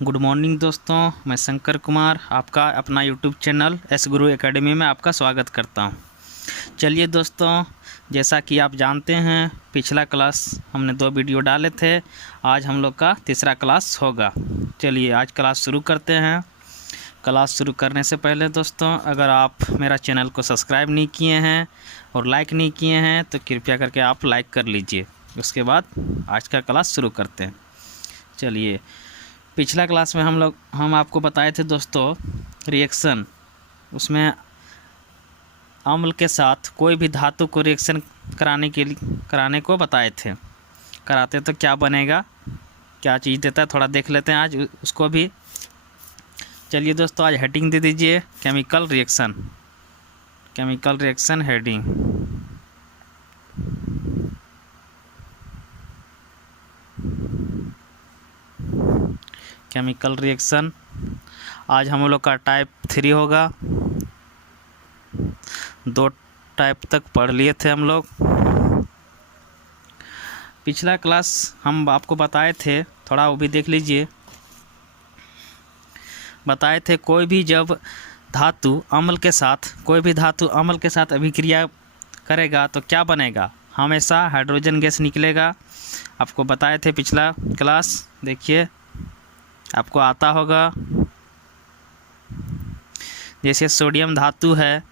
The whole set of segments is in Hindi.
गुड मॉर्निंग दोस्तों, मैं शंकर कुमार आपका अपना यूट्यूब चैनल एस गुरु एकेडमी में आपका स्वागत करता हूं। चलिए दोस्तों, जैसा कि आप जानते हैं पिछला क्लास हमने 2 वीडियो डाले थे। आज हम लोग का तीसरा क्लास होगा। चलिए आज क्लास शुरू करते हैं। क्लास शुरू करने से पहले दोस्तों, अगर आप मेरा चैनल को सब्सक्राइब नहीं किए हैं और लाइक नहीं किए हैं तो कृपया करके आप लाइक कर लीजिए। उसके बाद आज का क्लास शुरू करते हैं। चलिए, पिछला क्लास में हम आपको बताए थे दोस्तों रिएक्शन, उसमें अम्ल के साथ कोई भी धातु को रिएक्शन कराने को बताए थे। कराते तो क्या बनेगा, क्या चीज़ देता है, थोड़ा देख लेते हैं आज उसको भी। चलिए दोस्तों, आज हेडिंग दे दीजिए chemical reaction. Chemical reaction heading. Chemical reaction आज हम लोग का टाइप 3 होगा। 2 टाइप तक पढ़ लिए थे हम लोग। पिछला क्लास हम आपको बताए थे, थोड़ा वो भी देख लीजिए। बताए थे कोई भी जब धातु अम्ल के साथ अभिक्रिया करेगा तो क्या बनेगा, हमेशा हाइड्रोजन गैस निकलेगा। आपको बताए थे पिछला क्लास, देखिए आपको आता होगा। जैसे सोडियम धातु है,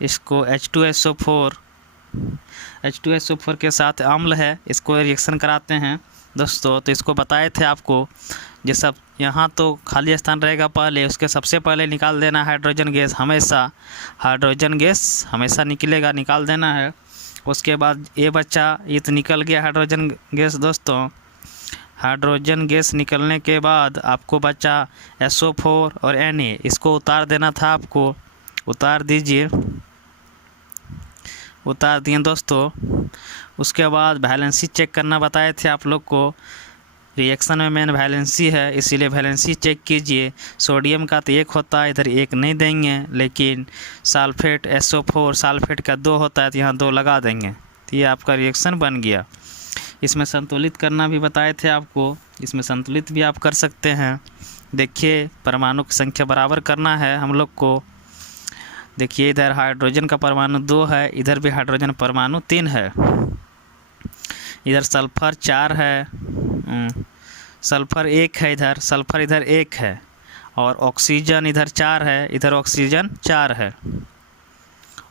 इसको H2SO4 के साथ अम्ल है, इसको रिएक्शन कराते हैं दोस्तों। तो इसको बताए थे आपको, ये सब यहाँ तो खाली स्थान रहेगा पहले, उसके सबसे पहले निकाल देना हाइड्रोजन गैस। हाइड्रोजन गैस हमेशा निकलेगा, निकाल देना है। उसके बाद ये बच्चा, ये तो निकल गया हाइड्रोजन गैस दोस्तों। हाइड्रोजन गैस निकलने के बाद आपको बचा SO4 और Na, इसको उतार देना था आपको। उतार दीजिए, उतार दिए दोस्तों। उसके बाद वैलेंसी चेक करना बताए थे आप लोग को। रिएक्शन में मेन वैलेंसी है, इसीलिए वैलेंसी चेक कीजिए। सोडियम का तो 1 होता है, इधर 1 नहीं देंगे, लेकिन सल्फेट SO4 सल्फेट का 2 होता है तो यहाँ 2 लगा देंगे। तो ये आपका रिएक्शन बन गया। इसमें संतुलित करना भी बताए थे आपको, इसमें संतुलित भी आप कर सकते हैं। देखिए परमाणु की संख्या बराबर करना है हम लोग को। देखिए इधर हाइड्रोजन का परमाणु 2 है, इधर भी हाइड्रोजन परमाणु 3 है। इधर सल्फर 4 है, सल्फर 1 है, इधर सल्फर इधर 1 है, और ऑक्सीजन इधर 4 है, इधर ऑक्सीजन 4 है।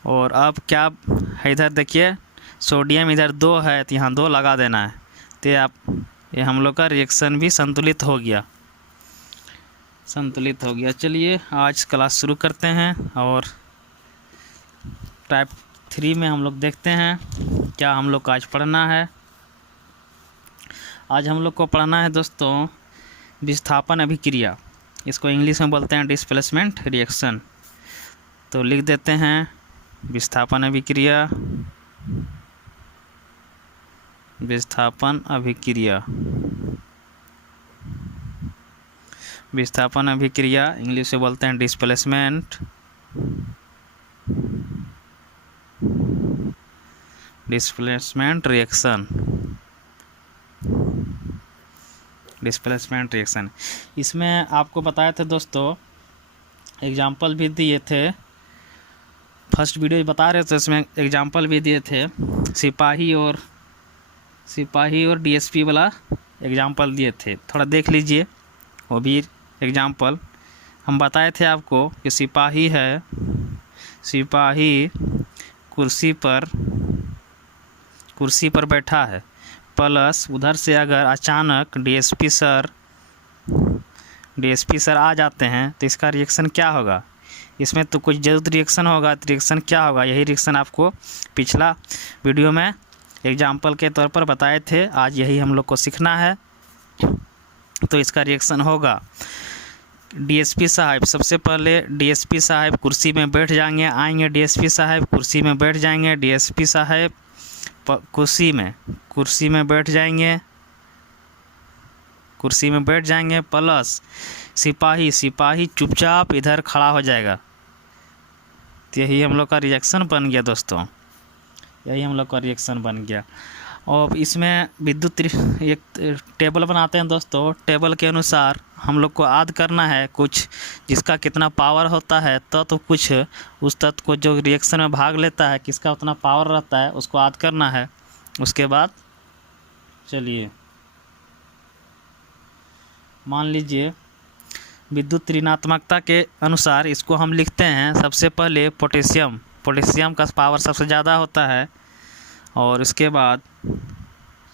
और अब क्या है, इधर देखिए सोडियम इधर 2 है तो यहाँ 2 लगा देना है। तो ये हम लोग का रिएक्शन भी संतुलित हो गया, चलिए आज क्लास शुरू करते हैं और टाइप 3 में हम लोग देखते हैं क्या हम लोग का आज पढ़ना है। आज हम लोग को पढ़ना है दोस्तों विस्थापन अभिक्रिया, इसको इंग्लिश में बोलते हैं डिस्प्लेसमेंट रिएक्शन। तो लिख देते हैं विस्थापन अभिक्रिया। विस्थापन अभिक्रिया इंग्लिश से बोलते हैं डिस्प्लेसमेंट रिएक्शन। इसमें आपको बताया था दोस्तों, एग्जाम्पल भी दिए थे। फर्स्ट वीडियो बता रहे थे, इसमें एग्जाम्पल भी दिए थे। सिपाही और DSP वाला एग्जाम्पल दिए थे, थोड़ा देख लीजिए वो भी एग्जाम्पल। हम बताए थे आपको कि सिपाही कुर्सी पर बैठा है, प्लस उधर से अगर अचानक DSP सर आ जाते हैं तो इसका रिएक्शन क्या होगा। इसमें तो कुछ जरूर रिएक्शन होगा, तो रिएक्शन क्या होगा, यही रिएक्शन आपको पिछला वीडियो में एग्जाम्पल के तौर पर बताए थे। आज यही हम लोग को सीखना है। तो इसका रिएक्शन होगा DSP साहब, सबसे पहले DSP साहब कुर्सी में बैठ जाएंगे, आएंगे DSP साहब कुर्सी में बैठ जाएंगे, DSP साहब कुर्सी में बैठ जाएंगे, प्लस सिपाही चुपचाप इधर खड़ा हो जाएगा। तो यही हम लोग का रिएक्शन बन गया दोस्तों, और इसमें एक टेबल बनाते हैं दोस्तों। टेबल के अनुसार हम लोग को याद करना है कुछ, जिसका कितना पावर होता है तो कुछ उस तत्व को जो रिएक्शन में भाग लेता है किसका उतना पावर रहता है उसको याद करना है। उसके बाद चलिए मान लीजिए विद्युत ऋणात्मकता के अनुसार इसको हम लिखते हैं। सबसे पहले पोटेशियम का पावर सबसे ज़्यादा होता है, और इसके बाद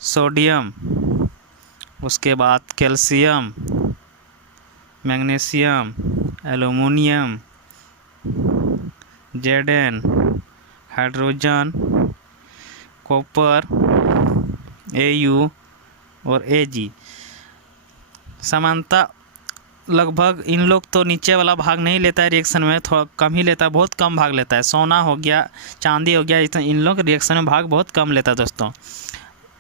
सोडियम, उसके बाद calcium, magnesium, aluminium, Zn, hydrogen, copper, Au और Ag। समानता लगभग इन लोग तो नीचे वाला भाग नहीं लेता है रिएक्शन में, थोड़ा कम ही लेता है, बहुत कम भाग लेता है। सोना हो गया, चांदी हो गया, इन लोग रिएक्शन में भाग बहुत कम लेता है दोस्तों।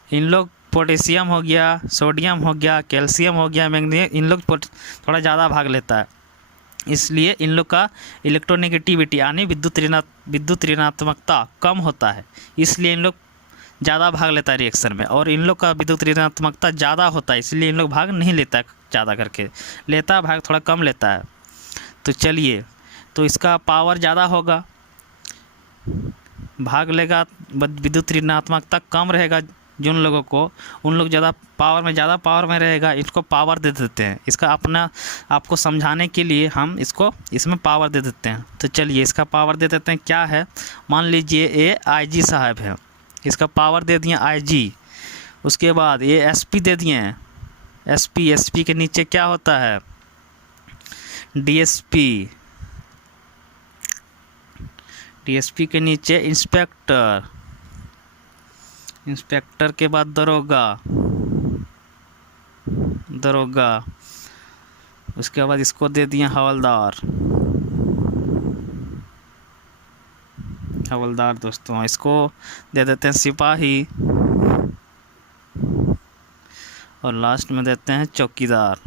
इन लोग पोटेशियम हो गया, सोडियम हो गया, कैल्शियम हो गया, मैग्नीशियम, इन लोग थोड़ा ज़्यादा भाग लेता है। इसलिए इन लोग का इलेक्ट्रोनेगेटिविटी यानी विद्युत ऋणात्मकता कम होता है, इसलिए इन लोग ज़्यादा भाग लेता है रिएक्शन में। और इन लोग का विद्युत ऋणात्मकता ज़्यादा होता है, इसलिए इन लोग भाग नहीं लेता है, ज़्यादा करके लेता है, भाग थोड़ा कम लेता है। तो चलिए, तो इसका पावर ज़्यादा होगा, भाग लेगा, विद्युत ऋणात्मकता कम रहेगा जिन लोगों को, उन लोग ज़्यादा पावर में रहेगा, इसको पावर दे देते हैं। इसका अपना आपको समझाने के लिए हम इसमें पावर दे देते हैं। तो चलिए इसका पावर दे देते हैं। क्या है, मान लीजिए ये Ig साहब है, इसका पावर दे दिए Ig। उसके बाद ये Sp दे दिए हैं, Sp के नीचे क्या होता है, DSP के नीचे इंस्पेक्टर के बाद दरोगा, उसके बाद इसको दे दिए हवलदार दोस्तों। इसको दे देते हैं सिपाही, और लास्ट में देते हैं चौकीदार।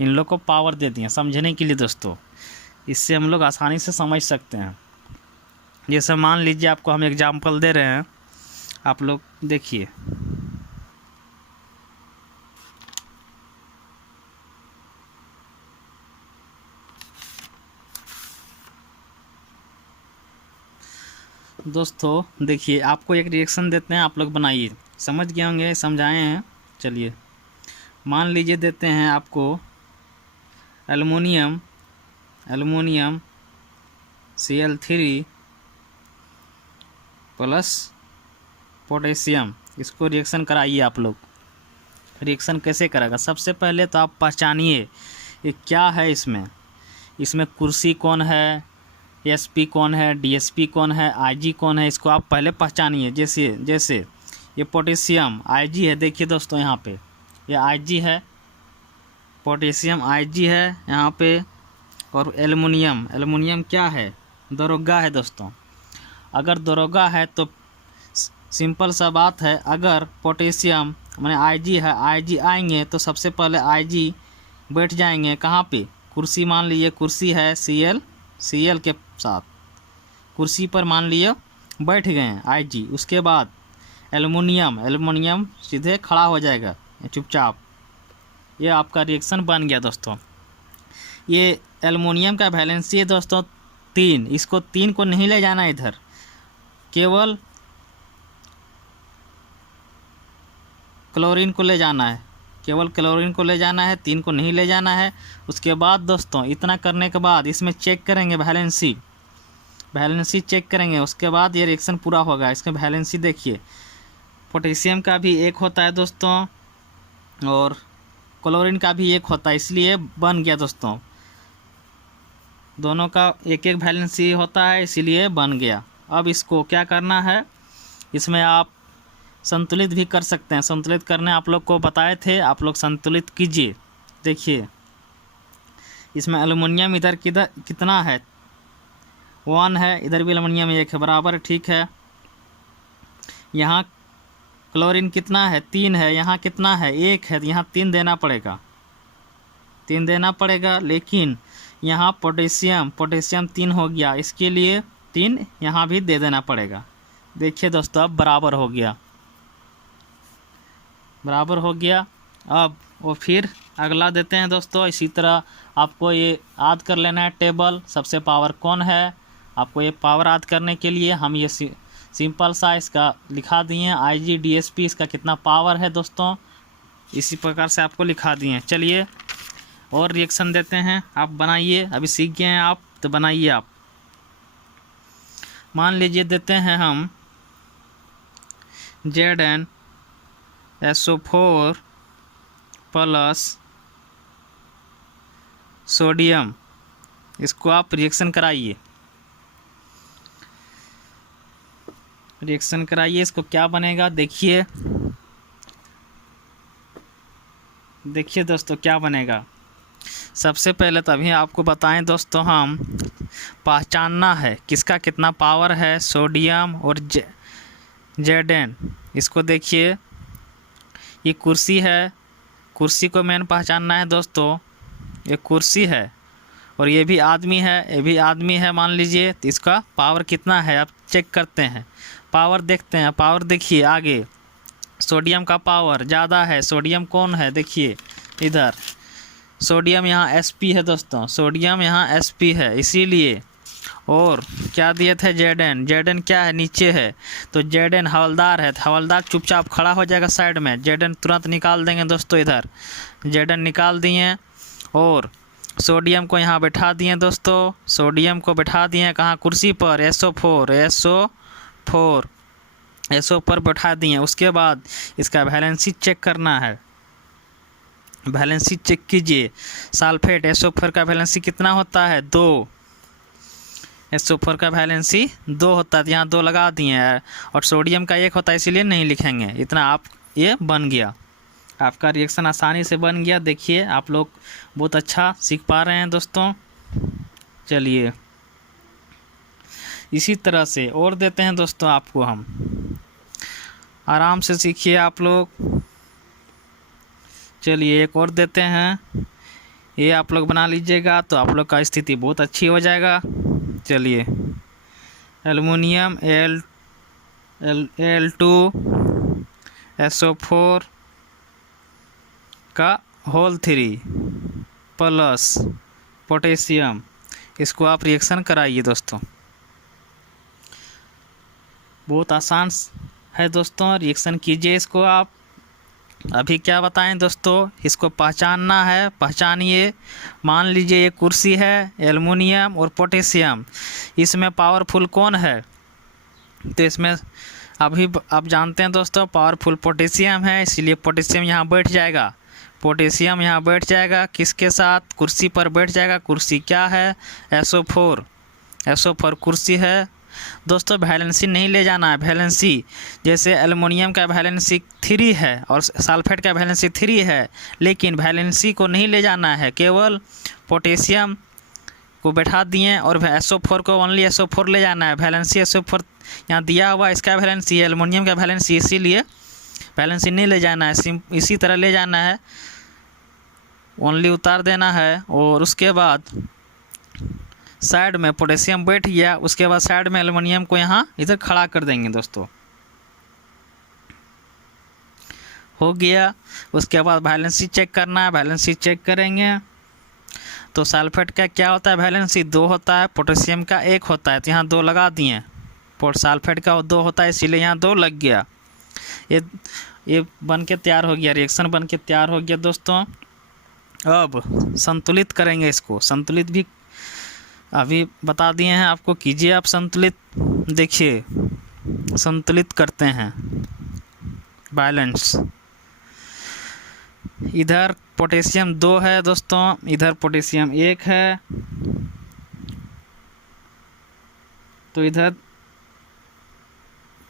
इन लोग को पावर दे दिए समझने के लिए दोस्तों, इससे हम लोग आसानी से समझ सकते हैं। जैसे मान लीजिए आपको हम एग्जाम्पल दे रहे हैं, आप लोग देखिए। दोस्तों देखिए, आपको एक रिएक्शन देते हैं, आप लोग बनाइए, समझ गए होंगे, समझाए हैं। चलिए मान लीजिए देते हैं आपको एल्युमिनियम Cl3 प्लस पोटेशियम, इसको रिएक्शन कराइए। आप लोग रिएक्शन कैसे करेगा, सबसे पहले तो आप पहचानिए ये क्या है। इसमें कुर्सी कौन है, Sp कौन है, DSP कौन है, Ig कौन है, इसको आप पहले पहचानिए। जैसे ये पोटेशियम Ig है, देखिए दोस्तों यहाँ पे ये Ig है, पोटेशियम Ig है यहाँ पे। और एल्युमिनियम क्या है, दरोगा है दोस्तों। अगर दरोगा है तो सिंपल सा बात है, अगर पोटेशियम माने Ig है, Ig आएंगे तो सबसे पहले Ig बैठ जाएंगे कहाँ पे, कुर्सी, मान लीजिए कुर्सी है Cl के साथ, कुर्सी पर मान लिए बैठ गए हैं Ig। उसके बाद एल्युमिनियम सीधे खड़ा हो जाएगा चुपचाप। ये आपका रिएक्शन बन गया दोस्तों। ये एल्युमिनियम का वैलेंसी है दोस्तों 3, इसको 3 को नहीं ले जाना इधर, केवल क्लोरीन को ले जाना है, 3 को नहीं ले जाना है। उसके बाद दोस्तों इतना करने के बाद इसमें चेक करेंगे वैलेंसी चेक करेंगे, उसके बाद ये रिएक्शन पूरा होगा। इसमें वैलेंसी देखिए, पोटेशियम का भी 1 होता है दोस्तों, और क्लोरीन का भी 1 होता है, इसलिए बन गया दोस्तों। दोनों का 1 वैलेंसी होता है, इसीलिए बन गया। अब इसको क्या करना है, इसमें आप संतुलित भी कर सकते हैं। संतुलित करने आप लोग को बताए थे, आप लोग संतुलित कीजिए। देखिए इसमें एल्युमिनियम इधर कितना है, 1 है, इधर भी एल्युमिनियम 1 है, बराबर ठीक है। यहाँ क्लोरीन कितना है, 3 है, यहाँ कितना है, 1 है, यहाँ 3 देना पड़ेगा। लेकिन यहाँ पोटेशियम 3 हो गया, इसके लिए 3 यहाँ भी दे देना पड़ेगा। देखिए दोस्तों अब बराबर हो गया, बराबर हो गया। अब वो फिर अगला देते हैं दोस्तों। इसी तरह आपको ये याद कर लेना है टेबल, सबसे पावर कौन है। आपको ये पावर याद करने के लिए हम ये सिंपल सा इसका लिखा दिए हैं, IGDSP इसका कितना पावर है दोस्तों, इसी प्रकार से आपको लिखा दिए हैं। चलिए और रिएक्शन देते हैं, आप बनाइए, अभी सीख गए हैं आप तो बनाइए आप। मान लीजिए देते हैं हम ZnSO4 प्लस सोडियम, इसको आप रिएक्शन कराइए, रिएक्शन कराइए। इसको क्या बनेगा देखिए, देखिए दोस्तों क्या बनेगा। सबसे पहले तभी आपको बताएं दोस्तों, हम पहचानना है किसका कितना पावर है, सोडियम और Zn। इसको देखिए ये कुर्सी है, कुर्सी को मेन पहचानना है दोस्तों। ये कुर्सी है और ये भी आदमी है, ये भी आदमी है मान लीजिए, तो इसका पावर कितना है आप चेक करते हैं, पावर देखते हैं। पावर देखिए आगे सोडियम का पावर ज़्यादा है, सोडियम कौन है देखिए इधर, सोडियम यहाँ Sp है दोस्तों, सोडियम यहाँ Sp है इसीलिए। और क्या दिए थे Zn क्या है नीचे है, तो Zn हवलदार है, तो हवलदार चुपचाप खड़ा हो जाएगा साइड में, Zn तुरंत निकाल देंगे दोस्तों, इधर Zn निकाल दिए और सोडियम को यहाँ बैठा दिए दोस्तों, सोडियम को बैठा दिए कहाँ, कुर्सी पर, SO4 पर बैठा दिए। उसके बाद इसका वैलेंसी चेक करना है, वैलेंसी चेक कीजिए। सल्फेट SO4 का वैलेंसी कितना होता है, 2, SO4 का वैलेंसी 2 होता है, यहाँ 2 लगा दिए हैं, और सोडियम का 1 होता है इसीलिए नहीं लिखेंगे इतना। आप ये बन गया, आपका रिएक्शन आसानी से बन गया। देखिए आप लोग बहुत अच्छा सीख पा रहे हैं दोस्तों। चलिए इसी तरह से और देते हैं दोस्तों आपको, हम आराम से सीखिए आप लोग। चलिए एक और देते हैं, ये आप लोग बना लीजिएगा तो आप लोग का स्थिति बहुत अच्छी हो जाएगा। चलिए एल्युमिनियम Al2SO4 का होल 3 प्लस पोटेशियम, इसको आप रिएक्शन कराइए दोस्तों। बहुत आसान है दोस्तों, रिएक्शन कीजिए इसको आप। अभी क्या बताएं दोस्तों, इसको पहचानना है, पहचानिए। मान लीजिए ये कुर्सी है, एल्युमिनियम और पोटेशियम, इसमें पावरफुल कौन है, तो इसमें अभी आप जानते हैं दोस्तों पावरफुल पोटेशियम है, इसीलिए पोटेशियम यहाँ बैठ जाएगा, पोटेशियम यहाँ बैठ जाएगा किसके साथ, कुर्सी पर बैठ जाएगा। कुर्सी क्या है, SO4 कुर्सी है दोस्तों। वैलेंसी नहीं ले जाना है, वैलेंसी जैसे एल्युमिनियम का वैलेंसी 3 है और सल्फेट का वैलेंसी 3 है, लेकिन वैलेंसी को नहीं ले जाना है, केवल पोटेशियम को बैठा दिए और SO4 को ओनली SO4 ले जाना है। वैलेंसी SO4 यहाँ दिया हुआ, इसका वैलेंसी एल्युमिनियम का वैलेंसी, इसीलिए वैलेंसी नहीं ले जाना है, इसी तरह ले जाना है, ओनली उतार देना है। और उसके बाद साइड में पोटेशियम बैठ गया, उसके बाद साइड में एल्युमिनियम को यहाँ इधर खड़ा कर देंगे दोस्तों, हो गया। उसके बाद वैलेंसी चेक करना है, वैलेंसी चेक करेंगे तो सल्फेट का क्या होता है, वैलेंसी 2 होता है, पोटेशियम का 1 होता है, तो यहाँ 2 लगा दिए, सल्फेट का 2 होता है इसीलिए यहाँ 2 लग गया। ये बन के तैयार हो गया, रिएक्शन बन के तैयार हो गया दोस्तों। अब संतुलित करेंगे इसको, संतुलित भी अभी बता दिए हैं आपको, कीजिए आप संतुलित। देखिए संतुलित करते हैं, बैलेंस, इधर पोटेशियम 2 है दोस्तों, इधर पोटेशियम 1 है, तो इधर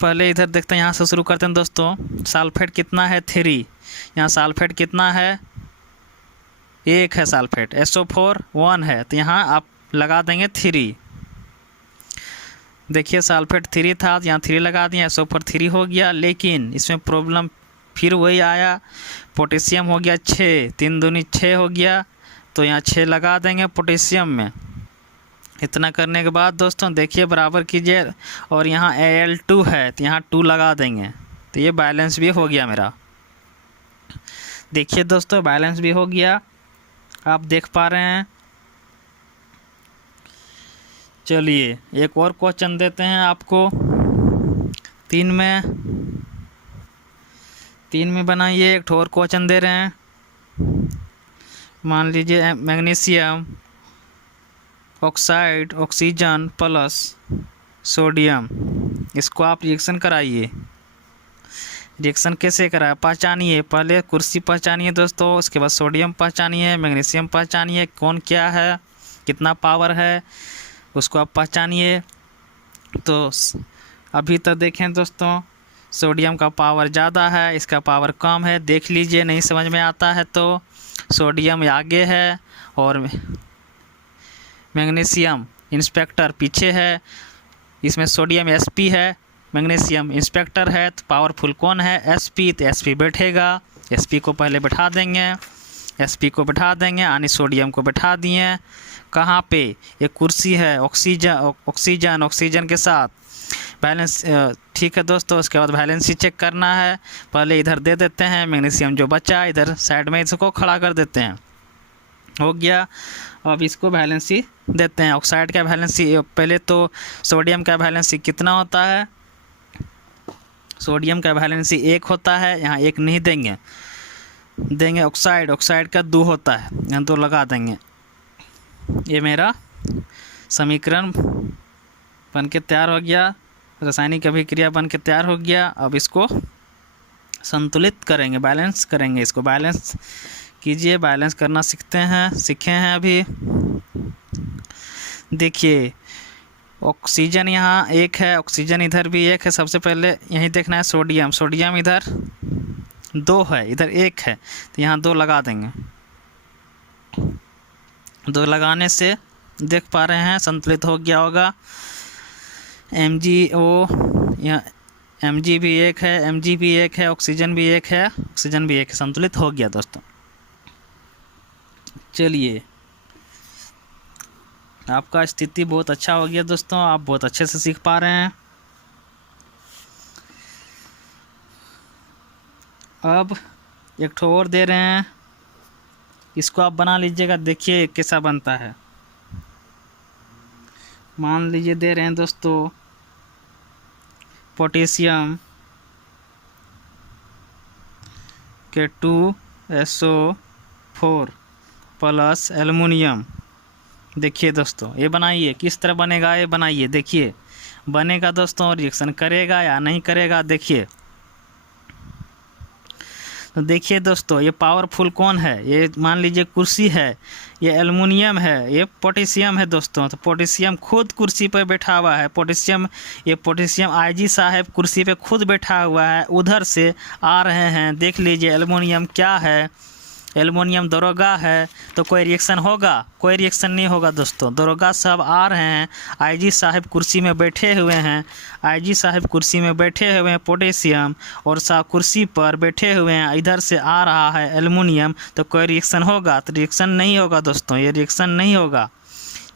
पहले इधर देखते हैं, यहाँ से शुरू करते हैं दोस्तों। सल्फेट कितना है, 3, यहाँ सल्फेट कितना है, 1 है सल्फेट, SO4 1 है, तो यहाँ आप लगा देंगे 3। देखिए सल्फेट 3 था, यहाँ 3 लगा दिया, SO4 3 हो गया, लेकिन इसमें प्रॉब्लम फिर वही आया, पोटेशियम हो गया 6, 3 दूनी 6 हो गया, तो यहाँ 6 लगा देंगे पोटेशियम में, इतना करने के बाद दोस्तों देखिए बराबर कीजिए, और यहाँ Al2 है तो यहाँ 2 लगा देंगे, तो ये बैलेंस भी हो गया मेरा। देखिए दोस्तों बैलेंस भी हो गया, आप देख पा रहे हैं। चलिए एक और क्वेश्चन देते हैं आपको। 3 में बनाइए। एक और क्वेश्चन दे रहे हैं, मान लीजिए magnesium oxide oxygen plus sodium, इसको आप रिएक्शन कराइए। रिएक्शन कैसे कराए पहचानिए, पहले कुर्सी पहचानिए दोस्तों, उसके बाद सोडियम पहचानिए, मैग्नीशियम पहचानिए, कौन क्या है, कितना पावर है, उसको आप पहचानिए। तो अभी तक देखें दोस्तों, सोडियम का पावर ज़्यादा है, इसका पावर कम है, देख लीजिए। नहीं समझ में आता है तो सोडियम आगे है और मैग्नीशियम इंस्पेक्टर पीछे है। इसमें सोडियम SP है, मैग्नीशियम इंस्पेक्टर है, तो पावरफुल कौन है SP, तो SP बैठेगा। SP को पहले बैठा देंगे, SP को बैठा देंगे, यानी सोडियम को बैठा दिए। कहाँ पे, एक कुर्सी है ऑक्सीजन के साथ बैलेंस। ठीक है दोस्तों, उसके बाद वैलेंसी चेक करना है। पहले इधर दे देते हैं, मैग्नीशियम जो बचा इधर साइड में इसको खड़ा कर देते हैं, हो गया। अब इसको वैलेंसी देते हैं। ऑक्साइड का वैलेंसी, पहले तो सोडियम का वैलेंसी कितना होता है, सोडियम का वैलेंसी 1 होता है, यहाँ 1 नहीं देंगे। ऑक्साइड का 2 होता है, यहाँ 2 लगा देंगे। ये मेरा समीकरण बन के तैयार हो गया, रासायनिक अभिक्रिया बन के तैयार हो गया। अब इसको संतुलित करेंगे, बैलेंस करेंगे। इसको बैलेंस कीजिए, बैलेंस करना सीखे हैं अभी। देखिए ऑक्सीजन यहाँ 1 है, ऑक्सीजन इधर भी 1 है। सबसे पहले यहीं देखना है सोडियम इधर 2 है, इधर 1 है, तो यहाँ 2 लगा देंगे। 2 लगाने से देख पा रहे हैं संतुलित हो गया होगा। MgO यहाँ Mg भी 1 है, Mg भी 1 है, ऑक्सीजन भी 1 है, संतुलित हो गया दोस्तों। चलिए आपका स्थिति बहुत अच्छा हो गया दोस्तों, आप बहुत अच्छे से सीख पा रहे हैं। अब एक ठो और दे रहे हैं, इसको आप बना लीजिएगा, देखिए कैसा बनता है। मान लीजिए दे रहे हैं दोस्तों पोटेशियम के 2SO4 प्लस एल्युमिनियम। देखिए दोस्तों ये बनाइए, किस तरह बनेगा ये बनाइए, देखिए बनेगा दोस्तों, रिएक्शन करेगा या नहीं करेगा, देखिए। तो देखिए दोस्तों ये पावरफुल कौन है, ये मान लीजिए कुर्सी है, ये एल्युमिनियम है, ये पोटेशियम है दोस्तों। तो पोटेशियम खुद कुर्सी पर बैठा हुआ है, पोटेशियम IG साहब कुर्सी पे खुद बैठा हुआ है, उधर से आ रहे हैं। देख लीजिए एल्युमिनियम क्या है, एल्युमिनियम दरोगा है, तो कोई रिएक्शन होगा, कोई रिएक्शन नहीं होगा दोस्तों। दरोगा सब आ रहे हैं, IG साहब कुर्सी में बैठे हुए हैं, IG साहब कुर्सी में बैठे हुए हैं पोटेशियम, और कुर्सी पर बैठे हुए हैं, इधर से आ रहा है एल्युमिनियम, तो कोई रिएक्शन होगा, तो रिएक्शन नहीं होगा दोस्तों, ये रिएक्शन नहीं होगा।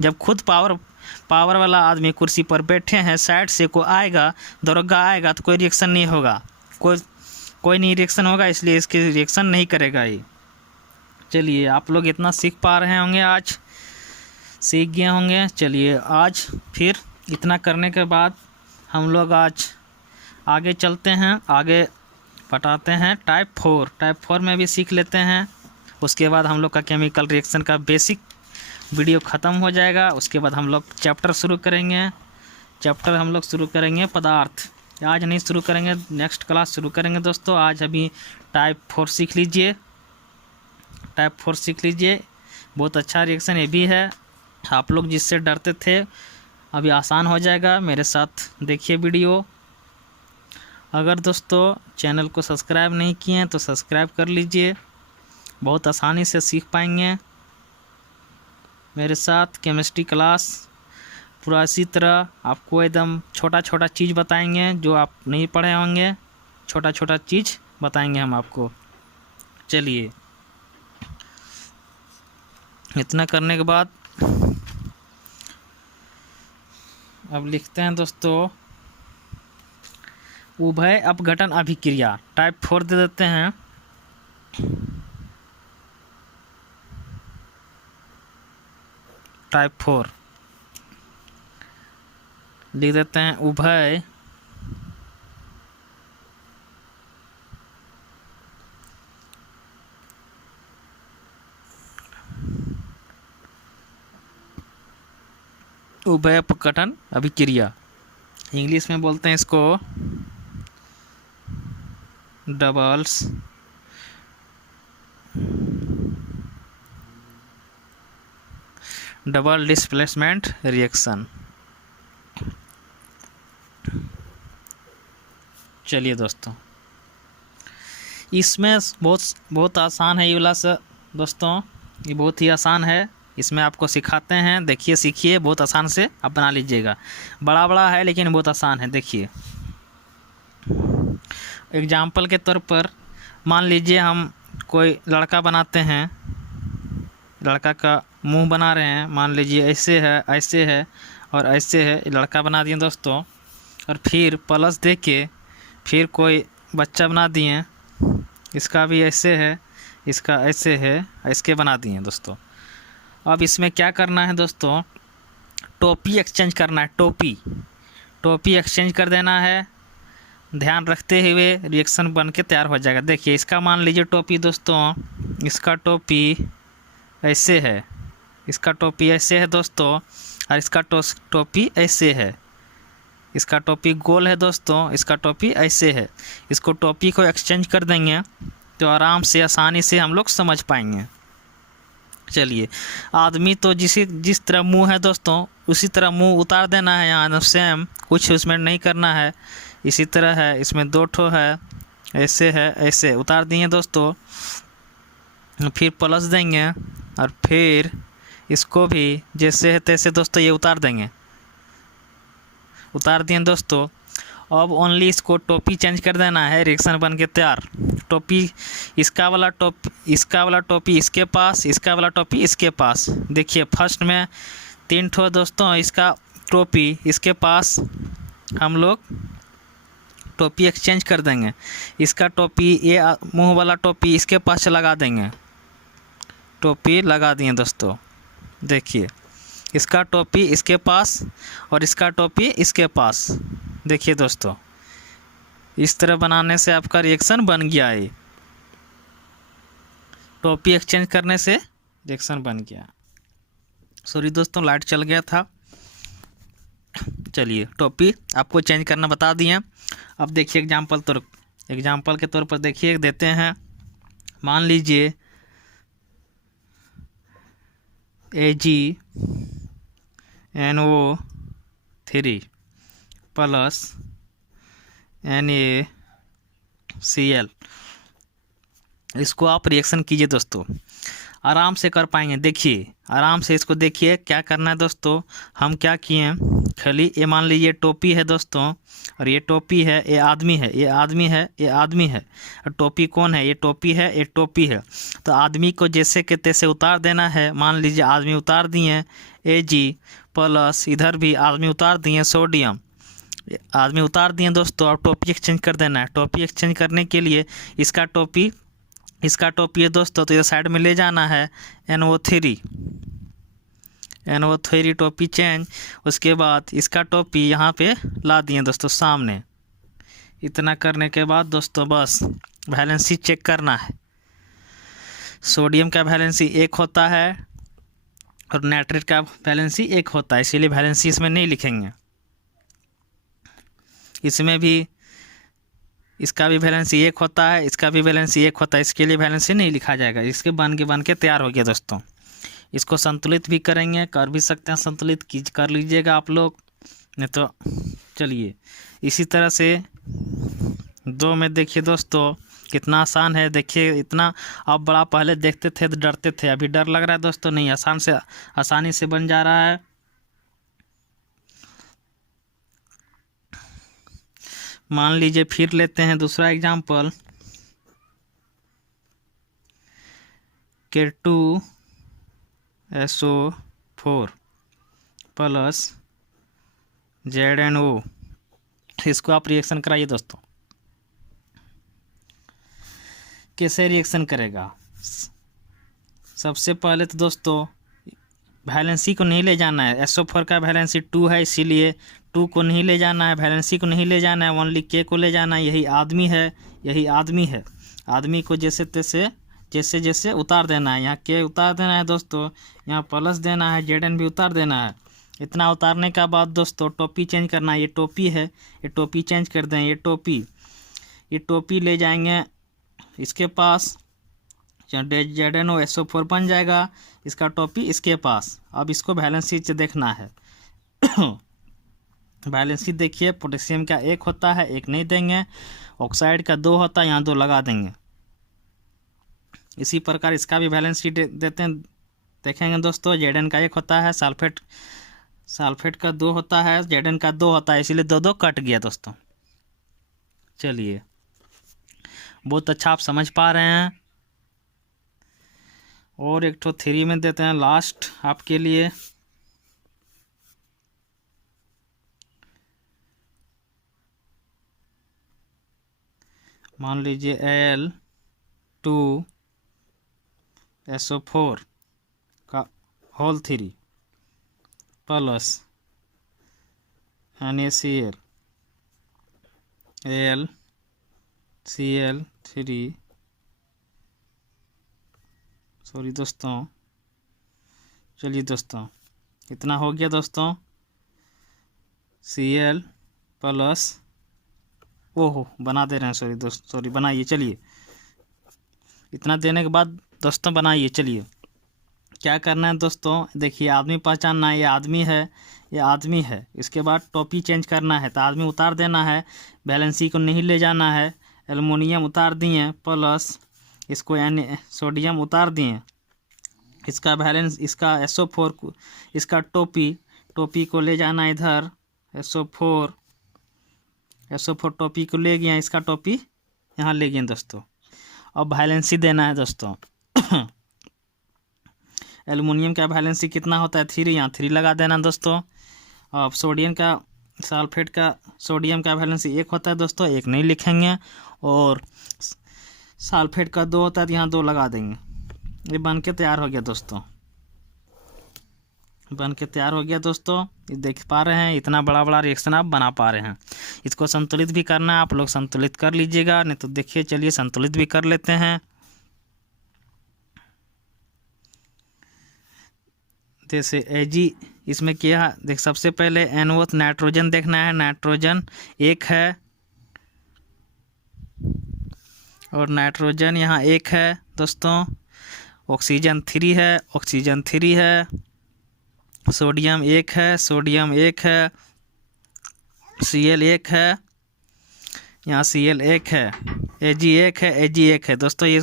जब खुद पावर वाला आदमी कुर्सी पर बैठे हैं, साइड से कोई आएगा, दरोगा आएगा, तो कोई रिएक्शन नहीं होगा, कोई नहीं रिएक्शन होगा, इसलिए इसकी रिएक्शन नहीं करेगा ये। चलिए आप लोग इतना सीख पा रहे होंगे, आज सीख गए होंगे। चलिए आज फिर इतना करने के बाद हम लोग आज आगे चलते हैं, आगे पढ़ाते हैं टाइप 4 में भी सीख लेते हैं। उसके बाद हम लोग का केमिकल रिएक्शन का बेसिक वीडियो ख़त्म हो जाएगा। उसके बाद हम लोग चैप्टर शुरू करेंगे, पदार्थ। आज नहीं शुरू करेंगे, नेक्स्ट क्लास शुरू करेंगे दोस्तों। आज अभी टाइप 4 सीख लीजिए, बहुत अच्छा रिएक्शन ये भी है। आप लोग जिससे डरते थे अभी आसान हो जाएगा, मेरे साथ देखिए वीडियो। अगर दोस्तों चैनल को सब्सक्राइब नहीं किए हैं तो सब्सक्राइब कर लीजिए, बहुत आसानी से सीख पाएंगे मेरे साथ केमिस्ट्री क्लास। पूरा इसी तरह आपको एकदम छोटा चीज़ बताएंगे, जो आप नहीं पढ़े होंगे, छोटा चीज़ बताएंगे हम आपको। चलिए इतना करने के बाद अब लिखते हैं दोस्तों उभय अपघटन अभिक्रिया टाइप 4 दे देते हैं। टाइप 4 लिख देते हैं उभय उभय अपघटन अभिक्रिया, इंग्लिश में बोलते हैं इसको डबल डिस्प्लेसमेंट रिएक्शन। चलिए दोस्तों, इसमें बहुत आसान है ये वाला से दोस्तों, ये बहुत ही आसान है। इसमें आपको सिखाते हैं, देखिए सीखिए, बहुत आसान से आप बना लीजिएगा। बड़ा बड़ा है लेकिन बहुत आसान है। देखिए एग्जाम्पल के तौर पर मान लीजिए हम कोई लड़का बनाते हैं, लड़का का मुंह बना रहे हैं, मान लीजिए ऐसे है, ऐसे है और ऐसे है, लड़का बना दिए दोस्तों। और फिर प्लस दे के फिर कोई बच्चा बना दिए, इसका भी ऐसे है, इसका ऐसे है, इसके बना दिए दोस्तों। अब इसमें क्या करना है दोस्तों, टोपी एक्सचेंज करना है। टोपी एक्सचेंज कर देना है, ध्यान रखते हुए रिएक्शन बन के तैयार हो जाएगा। देखिए इसका मान लीजिए टोपी दोस्तों, इसका टोपी ऐसे है, इसका टोपी ऐसे है दोस्तों, और इसका टोपी ऐसे है। इसका टोपी गोल है दोस्तों, इसका टोपी ऐसे है। इसको टोपी को एक्सचेंज कर देंगे तो आराम से आसानी से हम लोग समझ पाएंगे। चलिए, आदमी तो जिस तरह मुंह है दोस्तों, उसी तरह मुंह उतार देना है यहाँ सेम, कुछ उसमें नहीं करना है। इसी तरह है, इसमें दो ठो है, ऐसे है, ऐसे उतार दिए दोस्तों। फिर प्लस देंगे और फिर इसको भी जैसे है तैसे दोस्तों ये उतार देंगे, उतार दिए दोस्तों। अब ओनली इसको टोपी चेंज कर देना है, रिएक्शन बन के तैयार। टोपी इसका वाला टोपी इसके पास, इसका वाला टोपी इसके पास। देखिए फर्स्ट में 3 ठो दोस्तों, इसका टोपी इसके पास हम लोग टोपी एक्सचेंज कर देंगे। इसका टोपी ये मुंह वाला टोपी इसके पास लगा देंगे, टोपी लगा दिए दोस्तों। देखिए इसका टोपी इसके पास और इसका टोपी इसके पास। देखिए दोस्तों, इस तरह बनाने से आपका रिएक्शन बन गया है। टोपी एक्सचेंज करने से रिएक्शन बन गया। सॉरी दोस्तों, लाइट चल गया था। चलिए, टोपी आपको चेंज करना बता दिए। अब देखिए एग्जाम्पल के तौर पर देखिए देते हैं। मान लीजिए AgNO3 प्लस NaCl, इसको आप रिएक्शन कीजिए दोस्तों, आराम से कर पाएंगे। देखिए आराम से इसको देखिए क्या करना है दोस्तों। हम क्या किए, खाली ये मान लीजिए टोपी है दोस्तों, और ये टोपी है, ये आदमी है, ये आदमी है, ये आदमी है, और टोपी कौन है, ये टोपी है, ये टोपी है। तो आदमी को जैसे के तैसे उतार देना है। मान लीजिए आदमी उतार दिए Ag प्लस इधर भी आदमी उतार दिए सोडियम, आदमी उतार दिए दोस्तों। अब टोपी एक्सचेंज कर देना है। टोपी एक्सचेंज करने के लिए इसका टोपी है दोस्तों, तो ये साइड में ले जाना है NO3 टोपी चेंज। उसके बाद इसका टोपी यहाँ पे ला दिए दोस्तों सामने। इतना करने के बाद दोस्तों बस वैलेंसी चेक करना है। सोडियम का वैलेंसी 1 होता है और नाइट्रेट का वैलेंसी 1 होता है, इसीलिए वैलेंसी इसमें नहीं लिखेंगे। इसमें भी इसका भी वैलेंसी 1 होता है, इसका भी वैलेंसी 1 होता है, इसके लिए वैलेंसी नहीं लिखा जाएगा। इसके बन के तैयार हो गया दोस्तों। इसको संतुलित भी करेंगे, कर भी सकते हैं, संतुलित कर लीजिएगा आप लोग, नहीं तो चलिए इसी तरह से 2 में देखिए दोस्तों कितना आसान है। देखिए इतना आप बड़ा पहले देखते थे तो डरते थे, अभी डर लग रहा है दोस्तों नहीं, आसानी से बन जा रहा है। मान लीजिए फिर लेते हैं दूसरा एग्जाम्पल, K2SO4 प्लस ZnO, इसको आप रिएक्शन कराइए दोस्तों। कैसे रिएक्शन करेगा? सबसे पहले तो दोस्तों वैलेंसी को नहीं ले जाना है। SO4 का वैलेंसी 2 है, इसीलिए 2 को नहीं ले जाना है, वैलेंसी को नहीं ले जाना है, ओनली K को ले जाना है। यही आदमी है, यही आदमी है। आदमी को जैसे तैसे जैसे जैसे उतार देना है। यहाँ K उतार देना है दोस्तों, यहाँ प्लस देना है, Zn भी उतार देना है। इतना उतारने का बाद दोस्तों टोपी चेंज करना है। ये टोपी है, ये टोपी चेंज कर दें। ये टोपी ले जाएंगे इसके पास, ZnO SO4 बन जाएगा। इसका टोपी इसके पास। अब इसको वैलेंसी से देखना है। वैलेंसी देखिए, पोटेशियम का 1 होता है, 1 नहीं देंगे। ऑक्साइड का 2 होता है, यहाँ 2 लगा देंगे। इसी प्रकार इसका भी वैलेंसी देते हैं, देखेंगे दोस्तों। Zn का 1 होता है, सल्फेट का 2 होता है, Zn का 2 होता है, इसीलिए 2 कट गया दोस्तों। चलिए, बहुत अच्छा आप समझ पा रहे हैं। और एक तो 3 में देते हैं लास्ट आपके लिए। मान लीजिए Al2SO4 का whole 3 plus NaCl AlCl3, sorry दोस्तों, चलिए दोस्तों, इतना हो गया दोस्तों। Cl प्लस, ओहो बना दे रहे हैं, सॉरी दोस्त, सॉरी, बनाइए। चलिए, इतना देने के बाद दोस्तों बनाइए। चलिए, क्या करना है दोस्तों, देखिए आदमी पहचानना है। ये आदमी है, ये आदमी है। इसके बाद टोपी चेंज करना है, तो आदमी उतार देना है, वैलेंसी को नहीं ले जाना है। एल्युमिनियम उतार दिए, प्लस इसको सोडियम उतार दिए। इसका बैलेंस, इसका SO4 को, इसका टोपी को ले जाना इधर। SO4 टोपी को ले गया, इसका टोपी यहाँ ले गए दोस्तों। अब वैलेंसी देना है दोस्तों। एल्युमिनियम का वैलेंसी कितना होता है? 3, यहाँ 3 लगा देना दोस्तों। अब सोडियम का वैलेंसी 1 होता है दोस्तों, 1 नहीं लिखेंगे। और सल्फेट का 2 होता है, तो यहाँ 2 लगा देंगे। ये बन के तैयार हो गया दोस्तों, बन के तैयार हो गया दोस्तों। ये देख पा रहे हैं, इतना बड़ा बड़ा रिएक्शन आप बना पा रहे हैं। इसको संतुलित भी करना है, आप लोग संतुलित कर लीजिएगा, नहीं तो देखिए, चलिए संतुलित भी कर लेते हैं। जैसे Ag, इसमें क्या देख, सबसे पहले NO नाइट्रोजन देखना है। नाइट्रोजन 1 है, और नाइट्रोजन यहाँ 1 है दोस्तों। ऑक्सीजन 3 है, ऑक्सीजन 3 है। सोडियम 1 है, सोडियम 1 है। Cl 1 है, यहाँ Cl 1 है। Ag 1 है, Ag 1 है दोस्तों। ये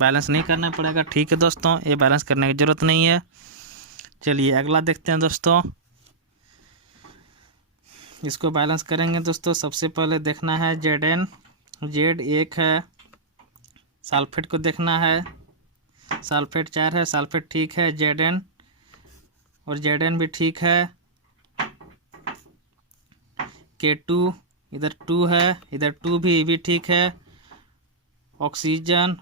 बैलेंस नहीं करना पड़ेगा, ठीक है दोस्तों, ये बैलेंस करने की ज़रूरत नहीं है। चलिए अगला देखते हैं दोस्तों, इसको बैलेंस करेंगे दोस्तों। सबसे पहले देखना है Zn, Z 1 है। सल्फेट को देखना है, सल्फेट 4 है, सल्फेट ठीक है। Zn और Zn भी ठीक है। K2 इधर 2 है, इधर 2 भी ठीक है। ऑक्सीजन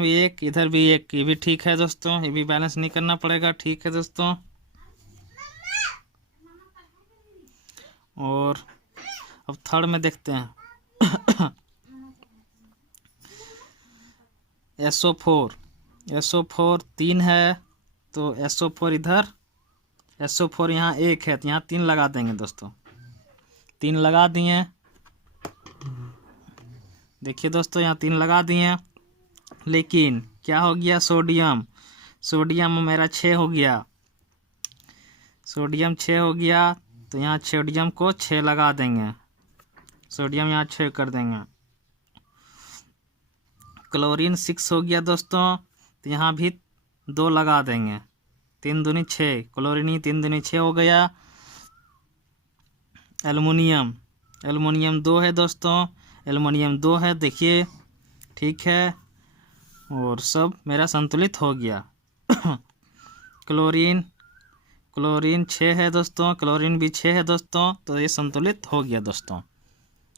भी 1, इधर भी 1, ये भी ठीक है दोस्तों। ये भी बैलेंस नहीं करना पड़ेगा, ठीक है दोस्तों। और अब थर्ड में देखते हैं SO4 3 है, तो SO4 इधर, SO4 यहाँ 1 है, तो यहाँ 3 लगा देंगे दोस्तों। 3 लगा दिए, देखिए दोस्तों, यहाँ 3 लगा दिए। लेकिन क्या हो गया, सोडियम मेरा 6 हो गया। सोडियम 6 हो गया, तो यहाँ सोडियम को 6 लगा देंगे। सोडियम यहाँ 6 कर देंगे। क्लोरीन 6 हो गया दोस्तों, तो यहाँ भी 2 लगा देंगे। 3 दूनी 6, क्लोरीन 3 दूनी 6 हो गया। एल्युमिनियम 2 है दोस्तों, एल्युमिनियम 2 है, देखिए ठीक है। और सब मेरा संतुलित हो गया। क्लोरीन क्लोरीन 6 है दोस्तों, क्लोरीन भी 6 है दोस्तों, तो ये संतुलित हो गया दोस्तों,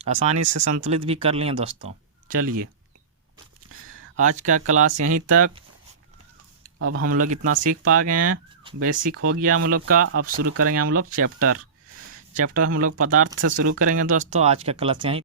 आसानी से संतुलित भी कर लिए दोस्तों। चलिए आज का क्लास यहीं तक। अब हम लोग इतना सीख पा गए हैं, बेसिक हो गया हम लोग का। अब शुरू करेंगे हम लोग चैप्टर हम लोग पदार्थ से शुरू करेंगे दोस्तों। आज का क्लास यहीं